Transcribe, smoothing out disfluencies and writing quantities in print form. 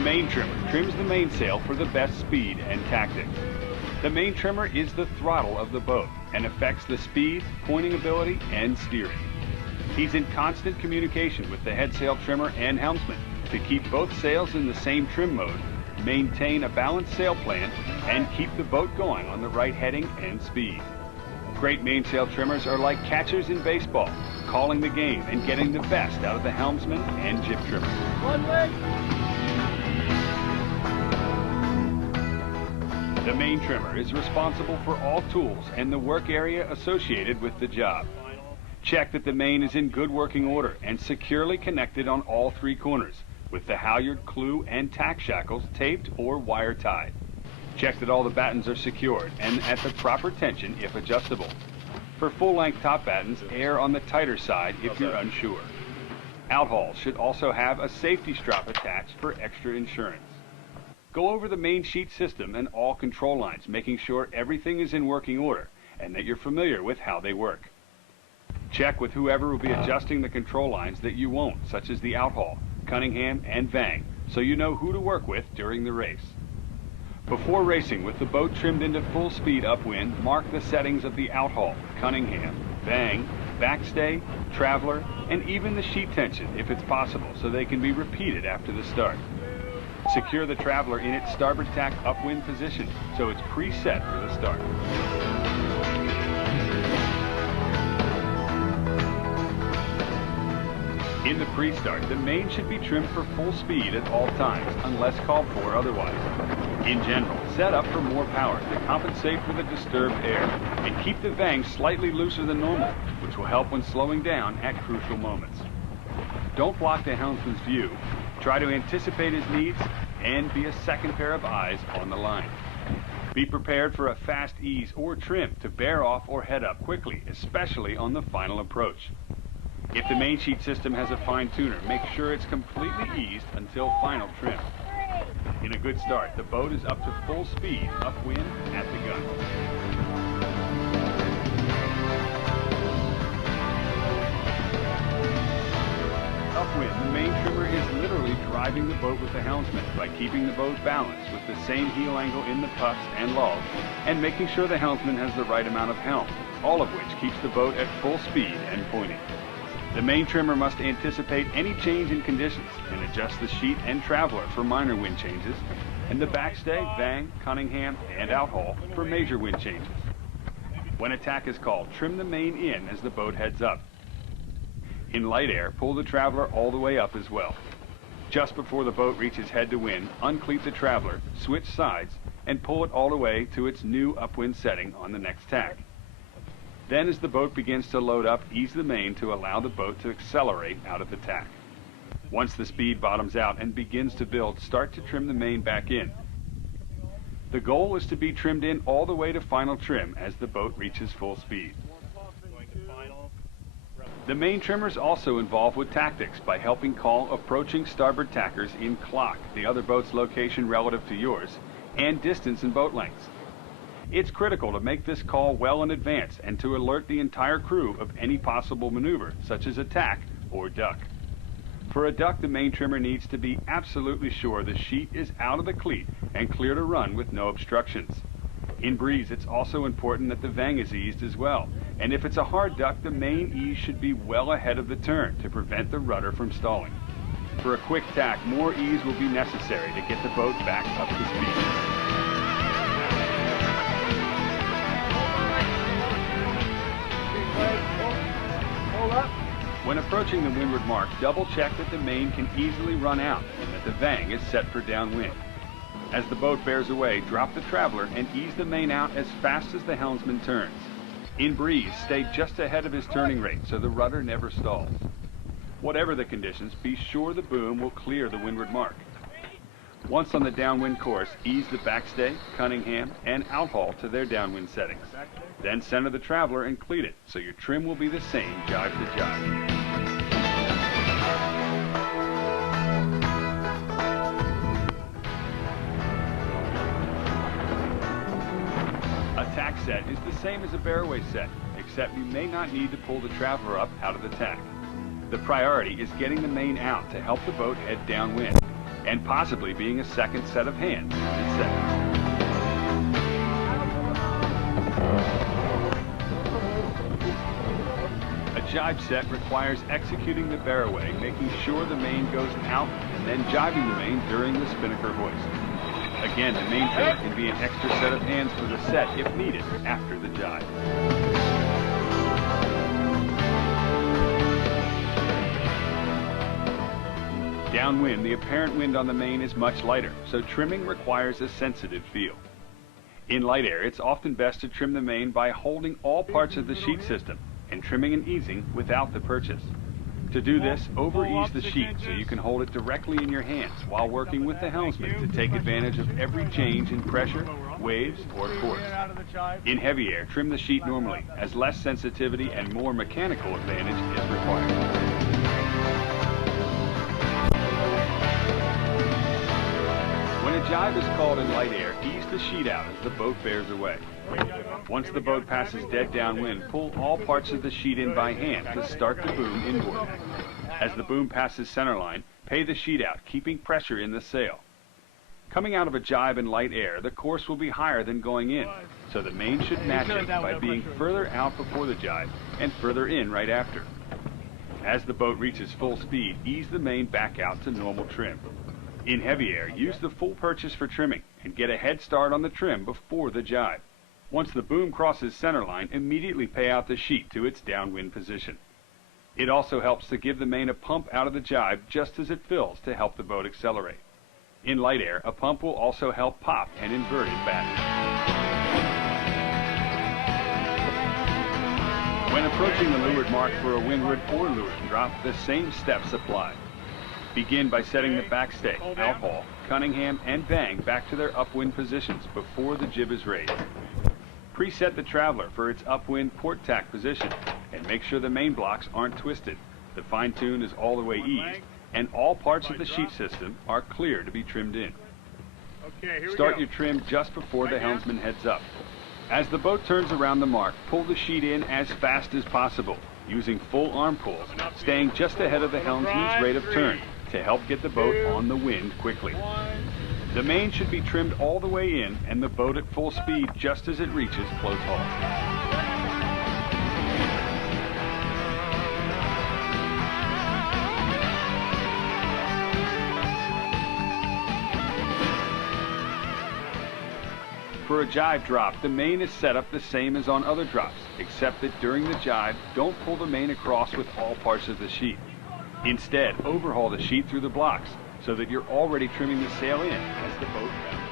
main trimmer trims the mainsail for the best speed and tactics. The main trimmer is the throttle of the boat and affects the speed, pointing ability, and steering. He's in constant communication with the head sail trimmer and helmsman to keep both sails in the same trim mode, maintain a balanced sail plan, and keep the boat going on the right heading and speed. Great mainsail trimmers are like catchers in baseball, calling the game and getting the best out of the helmsman and jib trimmer. One way. The main trimmer is responsible for all tools and the work area associated with the job. Check that the main is in good working order and securely connected on all three corners, with the halyard, clew, and tack shackles taped or wire tied. Check that all the battens are secured and at the proper tension if adjustable. For full-length top battens, err on the tighter side if you're unsure. Outhauls should also have a safety strap attached for extra insurance. Go over the main sheet system and all control lines, making sure everything is in working order and that you're familiar with how they work. Check with whoever will be adjusting the control lines that you won't, such as the outhaul, Cunningham, and Vang, so you know who to work with during the race. Before racing with the boat trimmed into full speed upwind, mark the settings of the outhaul, Cunningham, Vang, backstay, traveler, and even the sheet tension if it's possible, so they can be repeated after the start. Secure the traveler in its starboard tack upwind position, so it's preset for the start. In the pre-start, the main should be trimmed for full speed at all times, unless called for otherwise. In general, set up for more power to compensate for the disturbed air, and keep the vang slightly looser than normal, which will help when slowing down at crucial moments. Don't block the helmsman's view. Try to anticipate his needs and be a second pair of eyes on the line. Be prepared for a fast ease or trim to bear off or head up quickly, especially on the final approach. If the main sheet system has a fine tuner, make sure it's completely eased until final trim. In a good start, the boat is up to full speed upwind at the gun. Upwind, the main trimmer is literally driving the boat with the helmsman by keeping the boat balanced with the same heel angle in the puffs and lulls and making sure the helmsman has the right amount of helm, all of which keeps the boat at full speed and pointing. The main trimmer must anticipate any change in conditions and adjust the sheet and traveler for minor wind changes, and the backstay, Vang, Cunningham, and outhaul for major wind changes. When attack is called, trim the main in as the boat heads up. In light air, pull the traveler all the way up as well. Just before the boat reaches head to wind, uncleat the traveler, switch sides, and pull it all the way to its new upwind setting on the next tack. Then as the boat begins to load up, ease the main to allow the boat to accelerate out of the tack. Once the speed bottoms out and begins to build, start to trim the main back in. The goal is to be trimmed in all the way to final trim as the boat reaches full speed. The main trimmer is also involved with tactics by helping call approaching starboard tackers in clock, the other boat's location relative to yours, and distance and boat lengths. It's critical to make this call well in advance and to alert the entire crew of any possible maneuver, such as attack or duck. For a duck, the main trimmer needs to be absolutely sure the sheet is out of the cleat and clear to run with no obstructions. In breeze, it's also important that the vang is eased as well, and if it's a hard duck, the main ease should be well ahead of the turn to prevent the rudder from stalling. For a quick tack, more ease will be necessary to get the boat back up to speed. When approaching the windward mark, double check that the main can easily run out and that the vang is set for downwind. As the boat bears away, drop the traveler and ease the main out as fast as the helmsman turns. In breeze, stay just ahead of his turning rate so the rudder never stalls. Whatever the conditions, be sure the boom will clear the windward mark. Once on the downwind course, ease the backstay, Cunningham, and outhaul to their downwind settings. Then center the traveler and cleat it, so your trim will be the same jive to jive. A tack set is the same as a bearway set, except you may not need to pull the traveler up out of the tack. The priority is getting the main out to help the boat head downwind. and possibly being a second set of hands in the set. A jive set requires executing the bearaway, making sure the main goes out, and then jiving the main during the spinnaker hoist. Again, the maintail can be an extra set of hands for the set if needed after the jive. Downwind, the apparent wind on the main is much lighter, so trimming requires a sensitive feel. In light air, it's often best to trim the main by holding all parts of the sheet system and trimming and easing without the purchase. To do this, over-ease the sheet so you can hold it directly in your hands while working with the helmsman to take advantage of every change in pressure, waves, or force. In heavy air, trim the sheet normally, as less sensitivity and more mechanical advantage is required. When a jive is called in light air, ease the sheet out as the boat bears away. Once the boat passes dead downwind, pull all parts of the sheet in by hand to start the boom inboard. As the boom passes centerline, pay the sheet out, keeping pressure in the sail. Coming out of a jive in light air, the course will be higher than going in, so the main should match it by being further out before the jive and further in right after. As the boat reaches full speed, ease the main back out to normal trim. In heavy air, use the full purchase for trimming and get a head start on the trim before the jive. Once the boom crosses centerline, immediately pay out the sheet to its downwind position. It also helps to give the main a pump out of the jive just as it fills to help the boat accelerate. In light air, a pump will also help pop and invert it back. When approaching the leeward mark for a windward or leeward drop, the same steps apply. Begin by setting the backstay, outhaul, Cunningham, and bang back to their upwind positions before the jib is raised. Preset the Traveler for its upwind port tack position and make sure the main blocks aren't twisted. The fine tune is all the way eased and all parts of the sheet system are clear to be trimmed in. Start your trim just before the helmsman heads up. As the boat turns around the mark, pull the sheet in as fast as possible, using full arm pulls, staying just ahead of the helmsman's rate of turn to help get the boat on the wind quickly. The main should be trimmed all the way in and the boat at full speed just as it reaches close haul. For a jive drop, the main is set up the same as on other drops, except that during the jive, don't pull the main across with all parts of the sheet. Instead, overhaul the sheet through the blocks so that you're already trimming the sail in as the boat mounts.